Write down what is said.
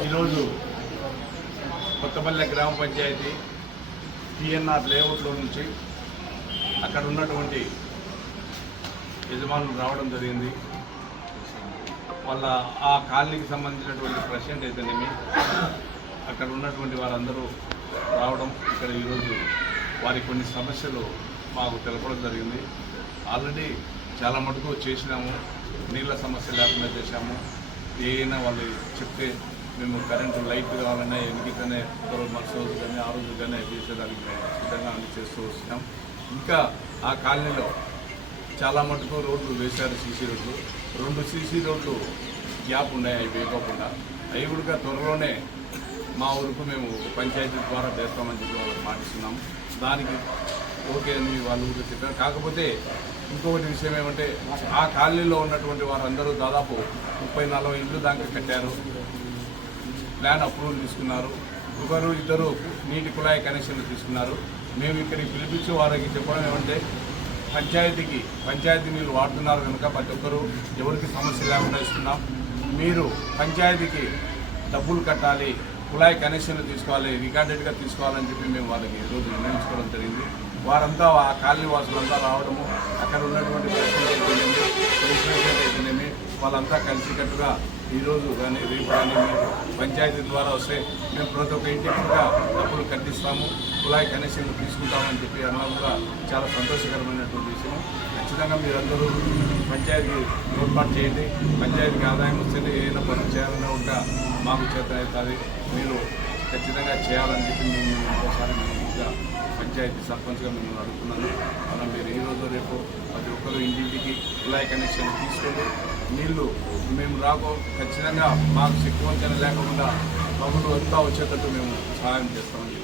ఈరోజు కొత్తపల్లె గ్రామ పంచాయతీ టీఎన్ఆర్ లేఅవుట్లో నుంచి అక్కడ ఉన్నటువంటి యజమానులు రావడం జరిగింది. వాళ్ళ ఆ కాలనీకి సంబంధించినటువంటి ప్రెసిడెంట్ అయితేనేమి అక్కడ ఉన్నటువంటి వారందరూ రావడం ఇక్కడ ఈరోజు వారి కొన్ని సమస్యలు మాకు తెలపడం జరిగింది. ఆల్రెడీ చాలా మటుకు చేసినాము. నీళ్ళ సమస్య లేకుండా చేశాము. ఏదైనా వాళ్ళు చెప్తే మేము కరెంటు లైట్ కావాలన్నా ఎనిమిదికనే ఒకరోజు రోజు కానీ ఆ రోజు కానీ చేసేదానికి మేము సిద్ధంగా అన్ని చేస్తూ వస్తున్నాం ఇంకా ఆ కాలనీలో చాలా మటుకు రోడ్లు వేశారు సీసీ రోడ్లు. రెండు సీసీ రోడ్లు గ్యాప్ ఉన్నాయి అవి వేయకోకుండా. అవి కూడా త్వరలోనే మా ఊరుకు మేము పంచాయతీ ద్వారా చేస్తామని చెప్పి వాళ్ళకి మాటిస్తున్నాం. దానికి ఓకే అని వాళ్ళు కూడా చెప్పారు. కాకపోతే ఇంకొకటి విషయం ఏమంటే ఆ కాలనీలో ఉన్నటువంటి వారందరూ దాదాపు ముప్పై నలభై ఇళ్ళు దాకా కట్టారు. ప్లాన్ అప్రూవల్ తీసుకున్నారు. ఒకరు ఇద్దరు నీటి కుళాయి కనెక్షన్లు తీసుకున్నారు. మేము ఇక్కడికి పిలిపించి వారికి చెప్పడం ఏమంటే పంచాయతీకి పంచాయతీ మీరు వాడుతున్నారు కనుక ప్రతి ఒక్కరు ఎవరికి సమస్య లేకుండా ఇస్తున్నాం. మీరు పంచాయతీకి డబ్బులు కట్టాలి కుళాయి కనెక్షన్లు తీసుకోవాలి రికార్డెడ్గా తీసుకోవాలని చెప్పి మేము వాళ్ళకి ఈరోజు నిర్ణయించుకోవడం జరిగింది. వారంతా ఆ కాలనీ వాసులంతా రావడము అక్కడ ఉన్నటువంటి ప్రెసిడెంట్ అయితేనేమి వాళ్ళంతా కలిసికట్టుగా ఈరోజు కానీ రేపు కానీ పంచాయతీ ద్వారా వస్తే మేము ప్రతి ఒక్క ఇంటికి కూడా డబ్బులు కట్టిస్తాము కుళాయి కనెక్షన్లు తీసుకుంటామని చెప్పి అన్నది కూడా చాలా సంతోషకరమైనటువంటి విషయం. ఖచ్చితంగా మీరందరూ పంచాయతీ ఏర్పాటు చేయండి. పంచాయతీకి ఆదాయం వస్తేనే ఏదైనా పనులు చేయాలన్నా ఉంటే మాకు చేత అవుతుంది మీరు ఖచ్చితంగా చేయాలని చెప్పి మేము ఇంకోసారి మేము పంచాయతీ సర్పంచ్గా మిమ్మల్ని అడుగుతున్నాను. మనం మీరు ఈ రోజు రేపు ప్రతి ఒక్కరు ఇంటింటికి కుళాయి కనెక్షన్ తీసుకొని నీళ్ళు మేము రాకో ఖచ్చితంగా మాకు శక్తివంతంగా లేకుండా పనులు వస్తా వచ్చేటట్టు మేము సహాయం చేస్తామని